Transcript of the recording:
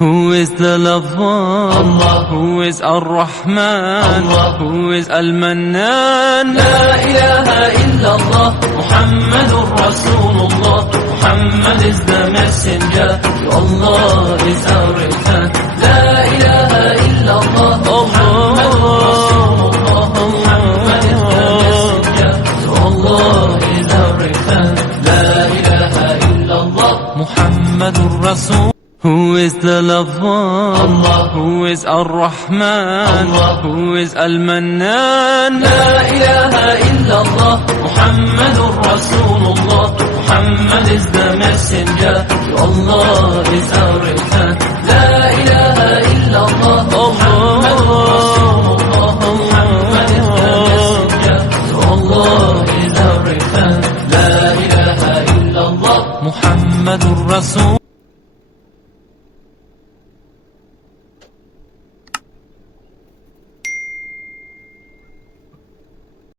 Who is the lover? Allah. Who is Ar-Rahman? Allah. Who is Al-Mannan? La ilaha illallah, Muhammadur Rasulullah. Muhammad is the messenger, to Allah is our return. La ilaha illallah, Muhammadur Rasulullah. Muhammad is the messenger, to Allah is our return. La ilaha illallah, Muhammadur Rasul. Who is the lover? Allah. Who is Ar-Rahman? Allah. Who is Al-Mannan? La ilaha illallah, Muhammadur Rasulullah. Muhammad is the messenger, to Allah is our return.